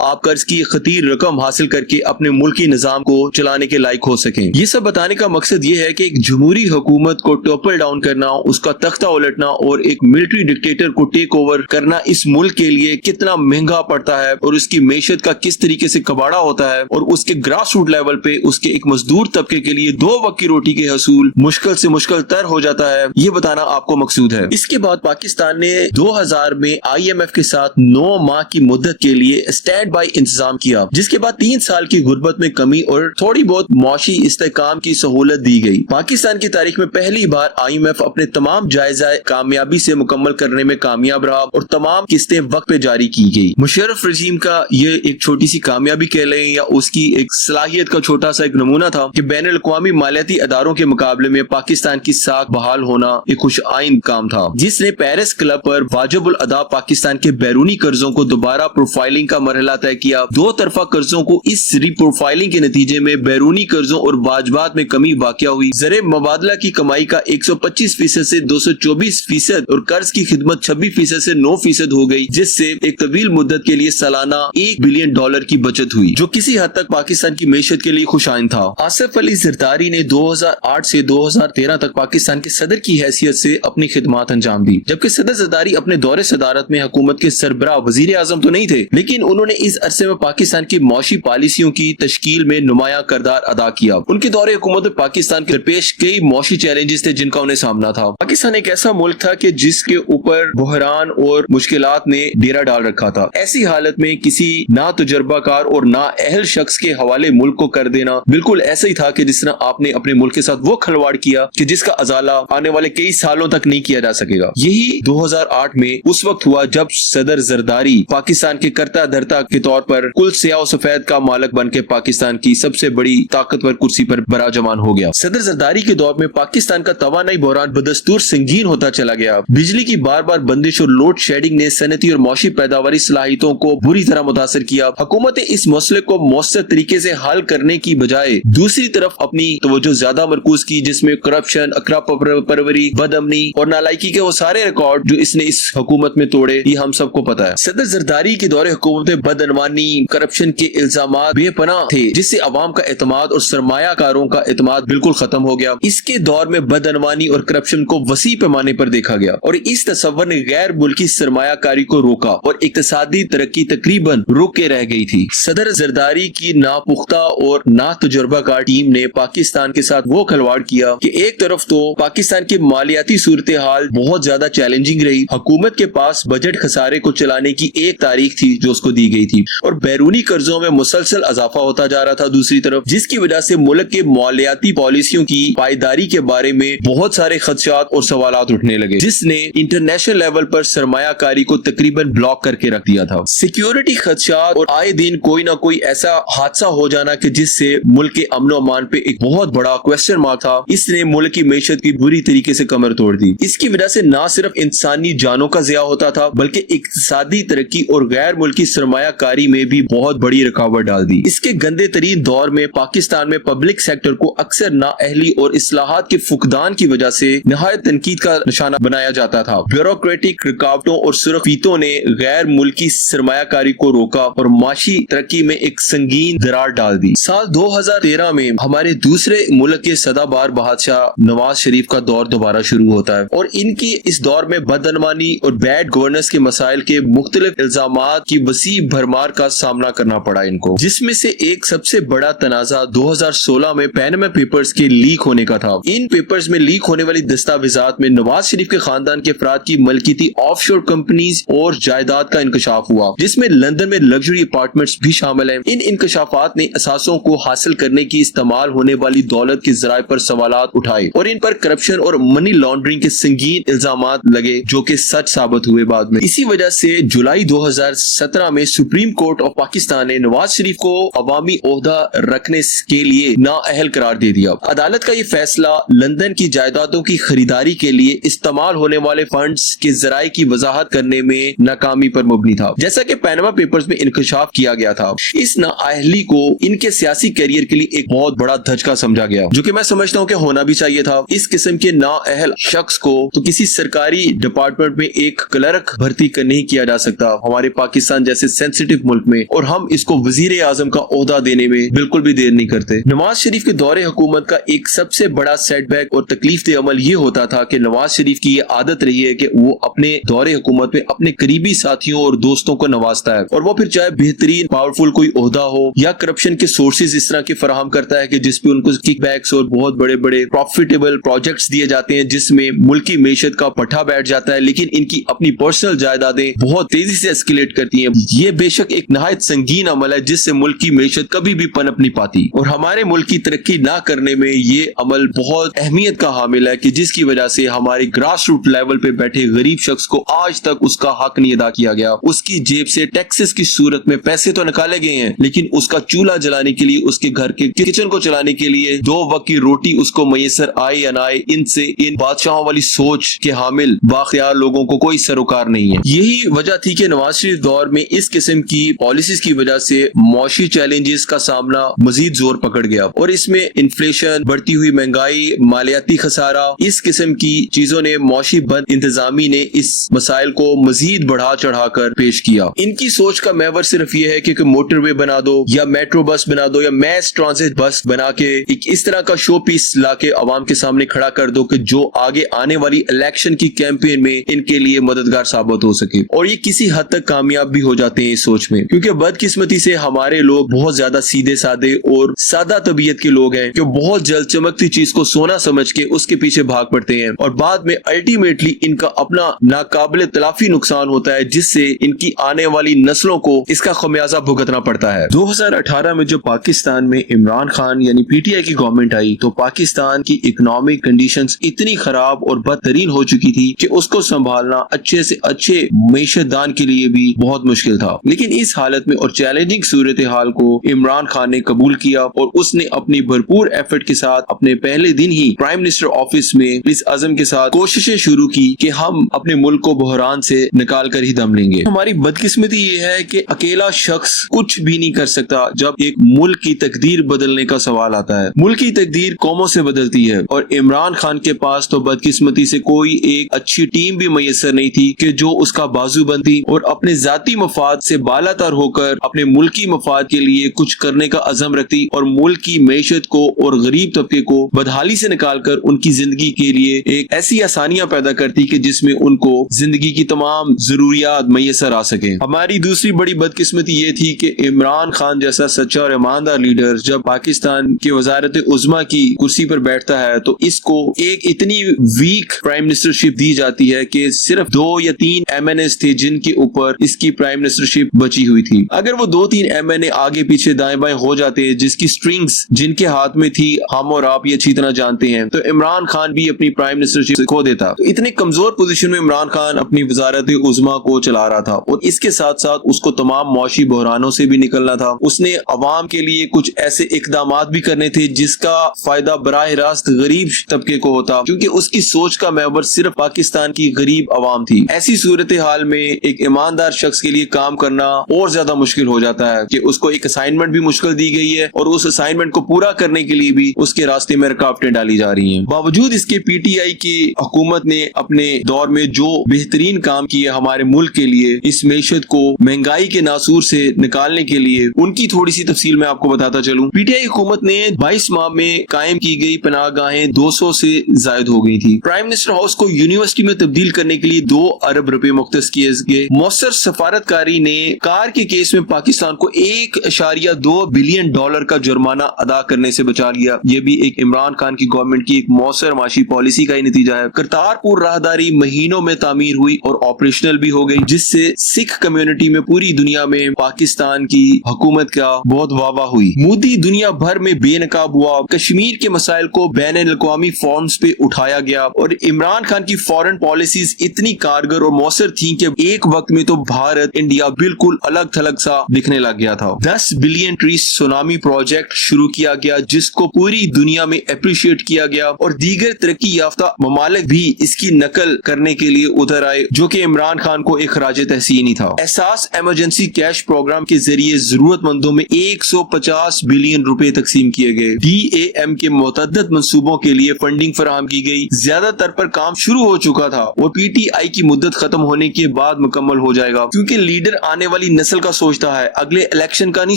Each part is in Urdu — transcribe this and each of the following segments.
آپ قرض کی خطیر رقم حاصل کر کے اپنے ملکی نظام کو چلانے کے لائق ہو سکیں۔ یہ سب بتانے کا مقصد یہ ہے کہ ایک جمہوری حکومت کو ٹوپل ڈاؤن کرنا، اس کا تختہ الٹنا اور ایک ملٹری ڈکٹیٹر کو ٹیک اوور کرنا اس ملک کے لیے کتنا مہنگا پڑتا ہے، اور اس کی معیشت کا کس طریقے سے کباڑا ہوتا ہے، اور اس کے گراس روٹ لیول پہ اس کے ایک مزدور طبقے کے لیے 2 وقت کی روٹی کے حصول مشکل سے مشکل تر ہو جاتا ہے، یہ بتانا آپ کو مقصود ہے۔ اس کے بعد پاکستان نے 2000 میں IMF کے ساتھ 9 ماہ کی مدت کے لیے اسٹینڈ بائی انتظام کیا، جس کے بعد 3 سال کی غربت میں کمی اور تھوڑی بہت معاشی استحکام کی سہولت دی گئی۔ پاکستان کی تاریخ میں پہلی بار IMF اپنے تمام جائزہ کامیابی سے مکمل کرنے میں کامیاب رہا اور تمام قسطیں وقت پہ جاری کی گئی۔ مشرف رژیم کا یہ ایک چھوٹی سی کامیابی کہہ لیں یا اس کی ایک صلاحیت کا چھوٹا سا ایک نمونہ تھا کہ بین الاقوامی مالیاتی اداروں کے مقابلے میں پاکستان کی ساکھ بحال ہونا ایک خوش آئند کام تھا، جس نے پیرس کلب پر واجب الادا پاکستان کے بیرونی قرضوں کو دوبارہ پروفائلنگ کا مرحلہ طے کیا۔ 2 طرفہ قرضوں کو اس ری پروفائلنگ کے نتیجے میں بیرونی قرضوں اور واجبات میں کمی واقع ہوئی۔ زر مبادلہ کی کمائی کا 125% سے 224% اور قرض کی خدمت 26% سے 9% ہو گئی، جس سے ایک طویل مدت کے لیے سالانہ $1 بلین کی بچت ہوئی، جو کسی حد تک پاکستان کی معیشت کے لیے خوش آئند تھا۔ آصف علی زرداری نے 2008 سے 2013 تک پاکستان کے صدر کی حیثیت سے اپنی خدمات انجام دی، جبکہ صدر زرداری اپنے دور صدارت میں حکومت کے سربراہ وزیر اعظم تو نہیں تھے، لیکن انہوں نے اس عرصے میں پاکستان کی معاشی پالیسیوں کی تشکیل میں نمایاں کردار ادا کیا۔ ان کے دور حکومت میں پاکستان کے درپیش کئی معاشی چیلنجز تھے جن کا انہیں سامنا تھا۔ پاکستان ایک ایسا ملک تھا کہ جس کے اوپر بحران اور مشکلات نے ڈیرا ڈال رکھا تھا۔ ایسی حالت میں کسی نا تجربہ کار اور نا اہل شخص کے حوالے ملک کو کر دینا بالکل ایسا ہی تھا کہ جس طرح آپ نے اپنے ملک کے ساتھ وہ کھلواڑ کیا کہ جس کا ازالہ آنے والے کئی سالوں تک نہیں کیا جا سکے گا۔ یہی 2008 میں اس وقت ہوا جب صدر زرداری پاکستان کے کرتا دھرتا کے طور پر کل سیاہ و سفید کا مالک بن کے پاکستان کی سب سے بڑی طاقتور کرسی پر براجمان ہو گیا۔ صدر زرداری کے دور میں پاکستان کا توانائی بحران بدستور سنگین ہوتا چلا گیا۔ بجلی کی بار بار بندش اور لوڈ شیڈنگ نے صنعتی اور معاشی پیداواری صلاحیتوں کو بری طرح متاثر کیا۔ حکومت اس مسئلے کو مؤثر طریقے سے حل کرنے کی بجائے دوسری طرف اپنی توجہ زیادہ مرکوز کی، جس میں کرپشن، اقرا پروری، بد امنی اور نالائکی کے وہ سارے ریکارڈ جو اس نے اس حکومت میں توڑے، یہ ہم سب کو پتا ہے۔ صدر زرداری کے دور حکومت میں بدعنوانی، کرپشن کے الزامات بے پناہ تھے، جس سے عوام کا اعتماد اور سرمایہ کاروں کا اعتماد بالکل ختم ہو گیا۔ اس کے دور میں بدعنوانی اور کرپشن کو وسیع پیمانے پر دیکھا گیا اور اس تصور نے غیر ملکی سرمایہ کاری کو روکا اور اقتصادی ترقی تقریباً رک کے رہ گئی تھی۔ صدر زرداری کی ناپختہ اور نا تجربہ کار ٹیم نے پاکستان کے ساتھ وہ کھلواڑ کیا کہ ایک طرف تو پاکستان کی مالیاتی صورتحال بہت زیادہ چیلنجنگ رہی، حکومت کے پاس بجٹ خسارے کو چلانے کی ایک تاریخ تھی جو اس کو دی گئی تھی، اور بیرونی قرضوں میں مسلسل اضافہ ہوتا جا رہا تھا دوسری طرف، جس کی وجہ سے ملک کے مالیاتی پالیسیوں کی پائیداری کے بارے میں بہت سارے خدشات اور سوالات اٹھنے لگے، جس نے انٹرنیشنل لیول پر سرمایہ کاری کو تقریباً بلاک کر کے رکھ دیا تھا۔ سیکیورٹی خدشات اور آئے دن کوئی نہ کوئی ایسا حادثہ ہو جانا کہ جس سے ملک کے امن و امان پہ ایک بہت بڑا کوسچن مارک تھا، اس نے ملک کی معیشت کی بری طریقے سے کمر توڑ دی۔ اس کی وجہ سے نہ صرف انسانی جانوں کا ضیاع ہوتا تھا بلکہ اقتصادی ترقی اور غیر ملکی سرمایہ کاری میں بھی بہت بڑی رکاوٹ ڈال دی۔ اس کے گندے ترین دور میں پاکستان میں پبلک سیکٹر کو اکثر نااہلی اور اصلاحات کے فقدان کی وجہ سے نہایت تنقید کا نشانہ بنایا جاتا تھا۔ بیوروکریٹک رکاوٹوں اور صرفیتوں نے غیر ملکی سرمایہ کاری کو روکا اور معاشی ترقی میں ایک سنگین دراڑ ڈال دی۔ سال 2013 میں ہمارے دوسرے ملک کے سدا بار بادشاہ نواز شریف کا دور دوبارہ شروع ہوتا ہے اور ان کی اس دور میں بدعنوانی اور بیڈ گورننس کے مسائل کے مختلف الزامات کی وسیع بھرمار کا سامنا کرنا پڑا ان کو، جس میں سے ایک سب سے بڑا تنازع 2016 میں پیناما پیپرز کے لیک ہونے کا تھا۔ ان پیپرز میں لیک ہونے والی دستاویزات میں نواز شریف کے خاندان کے افراد کی ملکیتی آف شور کمپنیز اور جائیداد کا انکشاف ہوا، جس میں لندن میں لگژری اپارٹمنٹس بھی شامل ہیں۔ ان انکشافات نے اثاثوں کو حاصل کرنے کی استعمال ہونے والی دولت کے ذرائع پر سوالات اٹھائے اور ان پر کرپشن اور منی لانڈرنگ کے سنگین الزامات لگے جو کہ سچ ثابت ہوئے بعد میں۔ اسی وجہ سے جولائی 2017 میں سپریم کورٹ آف پاکستان نے نواز شریف کو عوامی عہدہ رکھنے کے لیے نااہل قرار دے دیا۔ عدالت کا یہ فیصلہ لندن کی جائیدادوں کی خریداری کے لیے استعمال ہونے والے فنڈز کے ذرائع کی وضاحت کرنے میں ناکامی پر مبنی تھا، جیسا کہ پیناما پیپرز میں انکشاف کیا گیا تھا۔ اس نااہلی کو ان کے سیاسی کیریئر کے لیے ایک بہت بڑا دھچکا سمجھا گیا، جو کہ میں سمجھتا ہوں کہ ہونا بھی چاہیے تھا۔ اس قسم کے نااہل شخص کو تو کسی سرکاری ڈپارٹمنٹ میں ایک کلرک بھرتی نہیں کیا کیا جا سکتا ہمارے پاکستان جیسے سینسیٹیو ملک میں، اور ہم اس کو وزیر اعظم کا عہدہ دینے میں بالکل بھی دیر نہیں کرتے۔ نواز شریف کے دور حکومت کا ایک سب سے بڑا سیٹ بیک اور تکلیف دہ عمل یہ ہوتا تھا کہ نواز شریف کی یہ عادت رہی ہے کہ وہ اپنے دور حکومت میں اپنے قریبی ساتھیوں اور دوستوں کو نوازتا ہے، اور وہ پھر چاہے بہترین پاورفل کوئی عہدہ ہو یا کرپشن کے سورسز اس طرح کے فراہم کرتا ہے کہ جس پہ ان کو کک بیکس اور بہت بڑے بڑے پروفیٹیبل پروجیکٹس دیے جاتے ہیں جس میں ملکی معیشت کا پٹھا بیٹھ جاتا ہے، لیکن ان کی اپنی پرسنل جائیدادیں بہت تیزی سے اسکیلیٹ کرتی ہیں۔ یہ بے شک ایک نہایت سنگین عمل ہے جس سے ملک کی معیشت کبھی بھی پنپ نہیں پاتی، اور ہمارے ملک کی ترقی نہ کرنے میں یہ عمل بہت اہمیت کا حامل ہے کہ جس کی وجہ سے ہمارے گراس روٹ لیول پہ بیٹھے غریب شخص کو آج تک اس کا حق نہیں ادا کیا گیا۔ اس کی جیب سے ٹیکسز کی صورت میں پیسے تو نکالے گئے ہیں، لیکن اس کا چولہا جلانے کے لیے، اس کے گھر کے کچن کو چلانے کے لیے 2 وقت کی روٹی اس کو میسر آئے یا نہ آئے، ان بادشاہوں والی سوچ کے حامل بااختیار لوگوں کو کوئی سروکار نہیں ہے۔ یہی وجہ تھی کہ نواز شریف دور میں اس قسم کی پالیسیز کی وجہ سے معاشی چیلنجز کا سامنا مزید زور پکڑ گیا، اور اس میں انفلیشن، بڑھتی ہوئی مہنگائی، مالیاتی خسارہ، اس قسم کی چیزوں نے معاشی بد انتظامی نے اس مسائل کو مزید بڑھا چڑھا کر پیش کیا۔ ان کی سوچ کا محور صرف یہ ہے کہ موٹر وے بنا دو یا میٹرو بس بنا دو یا میس ٹرانزٹ بس بنا کے ایک اس طرح کا شو پیس لا کے عوام کے سامنے کھڑا کر دو کہ جو آگے آنے والی الیکشن کی کیمپین میں ان کے لیے مددگار ثابت ہو سکے، اور یہ کسی حد تک کامیاب بھی ہو جاتے ہیں اس سوچ میں، کیونکہ بدقسمتی سے ہمارے لوگ بہت زیادہ سیدھے سادے اور سادہ طبیعت کے لوگ ہیں جو بہت جلد چمکتی چیز کو سونا سمجھ کے اس کے پیچھے بھاگ پڑتے ہیں، اور بعد میں الٹیمیٹلی ان کا اپنا ناقابل تلافی نقصان ہوتا ہے جس سے ان کی آنے والی نسلوں کو اس کا خمیازہ بھگتنا پڑتا ہے۔ 2018 میں جب پاکستان میں عمران خان یعنی پی ٹی آئی کی گورنمنٹ آئی تو پاکستان کی اکنامک کنڈیشنز اتنی خراب اور بدترین ہو چکی تھی کہ اس کو سنبھالنا اچھے سے اچھے معیشت دان کے لیے بھی بہت مشکل تھا، لیکن اس حالت میں اور چیلنجنگ صورتحال کو عمران خان نے قبول کیا، اور اس نے اپنی بھرپور ایفرٹ کے ساتھ اپنے پہلے دن ہی پرائم منسٹر آفس میں اس عزم کے ساتھ کوششیں شروع کی کہ ہم اپنے ملک کو بحران سے نکال کر ہی دم لیں گے۔ ہماری بدقسمتی یہ ہے کہ اکیلا شخص کچھ بھی نہیں کر سکتا جب ایک ملک کی تقدیر بدلنے کا سوال آتا ہے۔ ملک کی تقدیر قوموں سے بدلتی ہے، اور عمران خان کے پاس تو بدقسمتی سے کوئی ایک اچھی ٹیم بھی میسر نہیں تھی کہ جو اس کا بازو بندی اور اپنے ذاتی مفاد سے بالا تر ہو کر اپنے ملکی مفاد کے لیے کچھ کرنے کا عزم رکھتی اور ملک کی معیشت کو اور غریب طبقے کو بدحالی سے نکال کر ان کی زندگی کے لیے ایک ایسی آسانیاں پیدا کرتی کہ جس میں ان کو زندگی کی تمام ضروریات میسر آ سکیں۔ ہماری دوسری بڑی بدقسمتی یہ تھی کہ عمران خان جیسا سچا اور ایماندار لیڈر جب پاکستان کی وزارت عظمیٰ کی کرسی پر بیٹھتا ہے تو اس کو ایک اتنی ویک پرائم منسٹرشپ دی جاتی ہے کہ صرف 2 یا 3 ایم این ایز تھے جن کے اوپر اس کی پرائم منسٹرشپ بچی ہوئی تھی۔ اگر وہ 2-3 ایم این اے آگے پیچھے دائیں بائیں ہو جاتے جس کی سٹرنگز جن کے ہاتھ میں تھی ہم اور آپ یہ اچھی طرح جانتے ہیں، تو عمران خان بھی اپنی پرائم منسٹرشپ کھو دیتا۔ تو اتنے کمزور پوزیشن میں عمران خان اپنی وزارت عظمیٰ کو چلا رہا تھا، اور اس کے ساتھ ساتھ اس کو تمام معاشی بحرانوں سے بھی نکلنا تھا۔ اس نے عوام کے لیے کچھ ایسے اقدامات بھی کرنے تھے جس کا فائدہ براہ راست غریب طبقے کو ہوتا، کیونکہ اس کی سوچ کا محور صرف پاکستان کی غریب عوام تھی۔ ایسی صورتحال میں ایک ایماندار شخص کے لیے کام کرنا اور زیادہ مشکل ہو جاتا ہے کہ اس کو ایک اسائنمنٹ بھی مشکل دی گئی ہے، اور اس اسائنمنٹ کو پورا کرنے کے لیے بھی اس کے راستے میں رکاوٹیں ڈالی جا رہی ہیں۔ باوجود اس کے پی ٹی آئی کی حکومت نے اپنے دور میں جو بہترین کام کیے ہمارے ملک کے لیے، اس معیشت کو مہنگائی کے ناسور سے نکالنے کے لیے، ان کی تھوڑی سی تفصیل میں آپ کو بتاتا چلوں۔ پی ٹی آئی حکومت نے 22 ماہ میں قائم کی گئی پناہ گاہیں 200 سے زائد ہو گئی تھی۔ پرائم منسٹر ہاؤس کو یونیورسٹی میں تبدیل کرنے کے لیے 2 ارب روپے مختص کیے گئے۔ مؤثر سفارتکاری نے کار کے کیس میں پاکستان کو $1.2 بلین کا جرمانہ ادا کرنے سے بچا لیا۔ یہ بھی ایک عمران خان کی گورنمنٹ کی ایک مؤثر معاشی پالیسی کا ہی نتیجہ ہے۔ کرتارپور راہداری مہینوں میں تعمیر ہوئی اور آپریشنل بھی ہو گئی، جس سے سکھ کمیونٹی میں پوری دنیا میں پاکستان کی حکومت کا بہت واہ واہ ہوئی۔ مودی دنیا بھر میں بے نقاب ہوا، کشمیر کے مسائل کو بین الاقوامی فورمز پہ اٹھایا گیا، اور عمران خان کی فورن پالیسیز اتنی کارگر اور مؤثر تھیں کہ ایک وقت میں تو بھارت انڈیا بالکل الگ تھلگ سا دکھنے لگ گیا تھا۔ 10 بلین ٹری سونامی پروجیکٹ شروع کیا گیا جس کو پوری دنیا میں اپریشیٹ کیا گیا، اور دیگر ترقی یافتہ ممالک بھی اس کی نقل کرنے کے لیے ادھر آئے، جو کہ عمران خان کو ایک خراج تحسین ہی تھا۔ احساس ایمرجنسی کیش پروگرام کے ذریعے ضرورت مندوں میں 150 بلین روپے تقسیم کیے گئے۔ ڈی اے ایم کے متعدد منصوبوں کے لیے فنڈنگ فراہم کی گئی، زیادہ تر پر کام شروع ہو چکا تھا، اور پی ٹی آئی کی مدت ختم ہونے کے بعد انسداد مکمل ہو جائے گا، کیونکہ لیڈر آنے والی نسل کا سوچتا ہے، اگلے الیکشن کا نہیں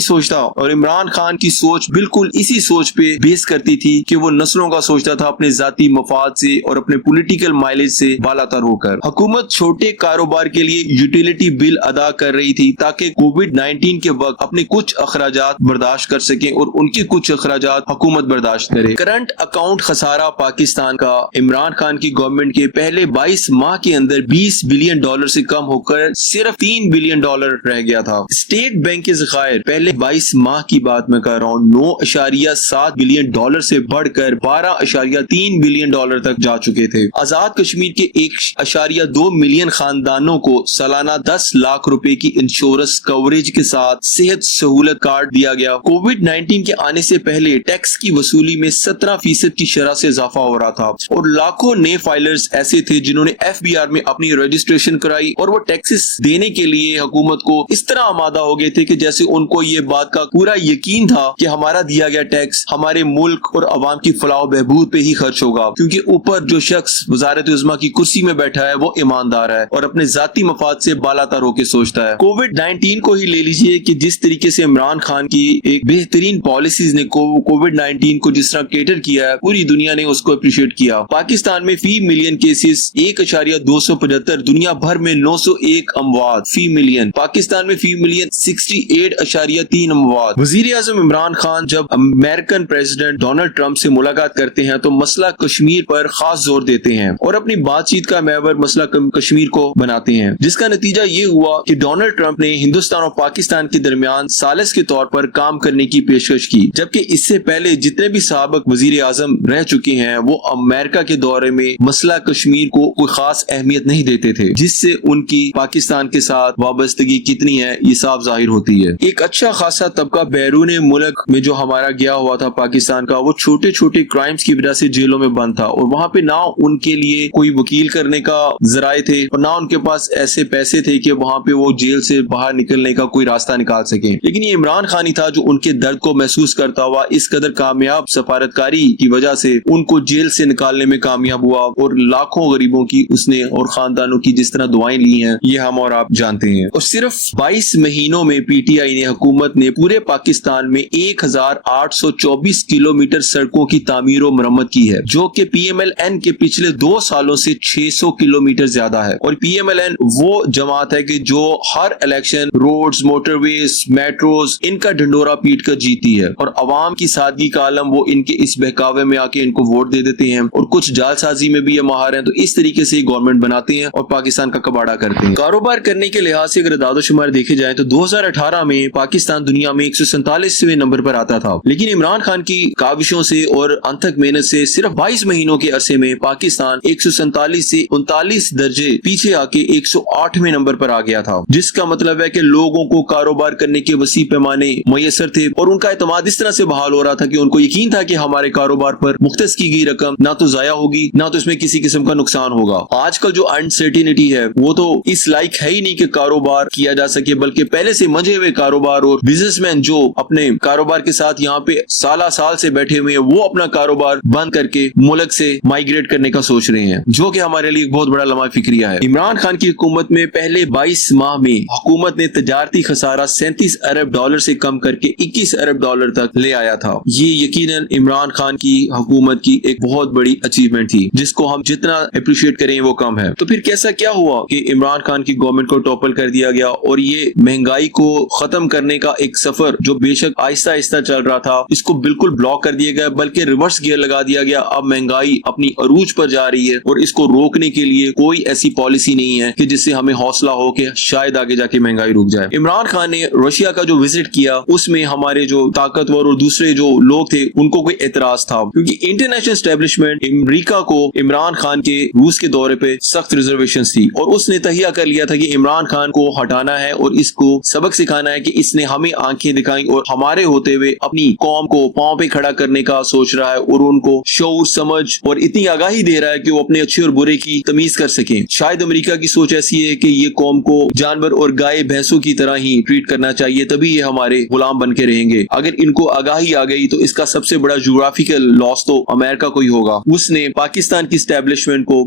سوچتا۔ اور عمران خان کی سوچ بالکل اسی سوچ پہ بیس کرتی تھی کہ وہ نسلوں کا سوچتا تھا، اپنے ذاتی مفاد سے اور اپنے پولیٹیکل مائلیج سے بالا تر ہو کر۔ حکومت چھوٹے کاروبار کے لیے یوٹیلیٹی بل ادا کر رہی تھی تاکہ کووڈ-19 کے وقت اپنے کچھ اخراجات برداشت کر سکیں اور ان کے کچھ اخراجات حکومت برداشت کرے۔ کرنٹ اکاؤنٹ خسارہ پاکستان کا عمران خان کی گورنمنٹ کے پہلے 22 ماہ کے اندر $20 بلین سے کم ہو کر صرف $3 بلین رہ گیا تھا۔ اسٹیٹ بینک کے ذخائر پہلے 22 ماہ کی بات میں کر رہا ہوں 9.7 بلین سے بڑھ کر 12.3 بلین تک جا چکے تھے۔ آزاد کشمیر کے 1.2 ملین خاندانوں کو سالانہ 10 لاکھ روپے کی انشورنس کوریج کے ساتھ صحت سہولت کارڈ دیا گیا۔ کووڈ-19 کے آنے سے پہلے ٹیکس کی وصولی میں 17% کی شرح سے اضافہ ہو رہا تھا اور لاکھوں نئے فائلرز ایسے تھے جنہوں نے FBR میں اپنی رجسٹریشن کرائی اور وہ ٹیکسز دینے کے لیے حکومت کو اس طرح آمادہ ہو گئے تھے کہ جیسے ان کو یہ بات کا پورا یقین تھا کہ ہمارا دیا گیا ٹیکس ہمارے ملک اور عوام کی فلاح و بہبود پہ ہی خرچ ہوگا، کیونکہ اوپر جو شخص وزارت عظمیٰ کی کرسی میں بیٹھا ہے وہ ایماندار ہے اور اپنے ذاتی مفاد سے بالا تر ہو کے سوچتا ہے۔ کووڈ-19 کو ہی لے لیجئے کہ جس طریقے سے عمران خان کی ایک بہترین پالیسیز نے کووڈ-19 کو جس طرح کیٹر کیا ہے، پوری دنیا نے اس کو اپریشیٹ کیا۔ پاکستان میں فی ملین کیسز 1.275، دنیا بھر میں 901 اموات فی ملین، پاکستان میں فی ملین 68.3 اموات۔ وزیر اعظم عمران خان جب امریکن پریزیڈنٹ ڈونلڈ ٹرمپ سے ملاقات کرتے ہیں تو مسئلہ کشمیر پر خاص زور دیتے ہیں اور اپنی بات چیت کا محور مسئلہ کشمیر کو بناتے ہیں، جس کا نتیجہ یہ ہوا کہ ڈونلڈ ٹرمپ نے ہندوستان اور پاکستان کے درمیان ثالث کے طور پر کام کرنے کی پیشکش کی، جبکہ اس سے پہلے جتنے بھی سابق وزیر اعظم رہ چکے ہیں وہ امریکہ کے دورے میں مسئلہ کشمیر کو کوئی خاص اہمیت نہیں دیتے تھے، جس سے ان کی پاکستان کے ساتھ وابستگی کتنی ہے یہ صاف ظاہر ہوتی ہے۔ ایک اچھا خاصا طبقہ بیرون ملک میں جو ہمارا گیا ہوا تھا پاکستان کا، وہ چھوٹے چھوٹے کرائمز کی وجہ سے جیلوں میں بند تھا اور وہاں پہ نہ ان کے لیے کوئی وکیل کرنے کا ذرائع تھے اور نہ ان کے پاس ایسے پیسے تھے کہ وہاں پہ وہ جیل سے باہر نکلنے کا کوئی راستہ نکال سکیں، لیکن یہ عمران خان ہی تھا جو ان کے درد کو محسوس کرتا ہوا اس قدر کامیاب سفارتکاری کی وجہ سے ان کو جیل سے نکالنے میں کامیاب ہوا اور لاکھوں غریبوں کی اس نے اور خاندانوں کی جس طرح دعائیں لی ہیں یہ ہم اور آپ جانتے ہیں۔ اور صرف 22 مہینوں میں PTI نے حکومت نے پورے پاکستان میں 1824 کلومیٹر سڑکوں کی تعمیر و مرمت کی ہے، جو کہ PMLN کے پچھلے 2 سالوں سے 600 کلومیٹر زیادہ ہے۔ اور PMLN وہ جماعت ہے کہ جو ہر الیکشن روڈز، موٹر ویز، میٹروز ان کا ڈھنڈورا پیٹ کر جیتی ہے اور عوام کی سادگی کا عالم وہ ان کے اس بہکاوے میں آ کے ان کو ووٹ دے دیتے ہیں اور کچھ جال سازی میں بھی یہ ماہر ہیں، تو اس طریقے سے گورنمنٹ بناتے ہیں اور پاکستان کا کباڑا کرتے ہیں۔ کاروبار کرنے کے لحاظ سے اگر اعداد و شمار دیکھے جائیں تو 2018 میں پاکستان دنیا میں 147ویں نمبر پر آتا تھا، لیکن عمران خان کی کاوشوں سے اور انتھک محنت سے صرف 22 مہینوں کے عرصے میں پاکستان 147 سے 39 درجے پیچھے آ کے 108ویں نمبر پر آ گیا تھا، جس کا مطلب ہے کہ لوگوں کو کاروبار کرنے کے وسیع پیمانے میسر تھے اور ان کا اعتماد اس طرح سے بحال ہو رہا تھا کہ ان کو یقین تھا کہ ہمارے کاروبار پر مختص کی گئی رقم نہ تو ضائع ہوگی نہ تو اس میں کسی قسم کا نقصان ہوگا۔ آج کل جو انسرٹینٹی ہے وہ تو اس لائق ہے ہی نہیں کہ کاروبار کیا جا سکے، بلکہ پہلے سے منجھے ہوئے کاروبار اور بزنس مین جو اپنے کاروبار کے ساتھ یہاں پہ سال سے بیٹھے ہوئے ہیں وہ اپنا کاروبار بند کر کے ملک سے مائگریٹ کرنے کا سوچ رہے ہیں، جو کہ ہمارے لیے بہت بڑا لمحہ فکریہ ہے۔ عمران خان کی حکومت میں پہلے 22 ماہ میں حکومت نے تجارتی خسارہ $37 ارب سے کم کر کے $21 ارب تک لے آیا تھا۔ یہ یقیناً عمران خان کی حکومت کی ایک بہت بڑی اچیومنٹ تھی جس کو ہم جتنا اپریشیٹ کریں وہ کم ہے۔ تو پھر کیسا کیا ہوا کہ عمران خان کی گورنمنٹ کو ٹاپل کر دیا گیا اور یہ مہنگائی کو ختم کرنے کا ایک سفر جو بے شک آہستہ آہستہ چل رہا تھا اس کو بالکل بلاک کر دیا گیا، بلکہ ریورس گیئر لگا دیا گیا۔ اب مہنگائی اپنی عروج پر جا رہی ہے اور اس کو روکنے کے لیے کوئی ایسی پالیسی نہیں ہے کہ جس سے ہمیں حوصلہ ہو کہ شاید آگے جا کے مہنگائی رک جائے۔ عمران خان نے رشیا کا جو وزٹ کیا اس میں ہمارے جو طاقتور اور دوسرے جو لوگ تھے ان کو کوئی اعتراض تھا، کیونکہ انٹرنیشنل اسٹیبلشمنٹ امریکہ کو عمران خان کے روس کے دورے پہ سخت ریزرویشنز تھی اور اس نے تہیہ کر لیا تھا کہ عمران خان کو ہٹانا ہے اور اس کو سبق سکھانا ہے کہ اس نے ہمیں آنکھیں دکھائیں اور ہمارے ہوتے ہوئے اپنی قوم کو پاؤں پہ کھڑا کرنے کا سوچ رہا ہے اور ان کو شعور، سمجھ اور اتنی آگاہی دے رہا ہے کہ وہ اپنے اچھے اور برے کی تمیز کر سکیں۔ شاید امریکہ کی سوچ ایسی ہے کہ یہ قوم کو جانور اور گائے بھینسوں کی طرح ہی ٹریٹ کرنا چاہیے، تبھی یہ ہمارے غلام بن کے رہیں گے۔ اگر ان کو آگاہی آ گئی تو اس کا سب سے بڑا جغرافیکل لاس تو امریکہ کو ہی ہوگا۔ اس نے پاکستان کی اسٹیبلشمنٹ کو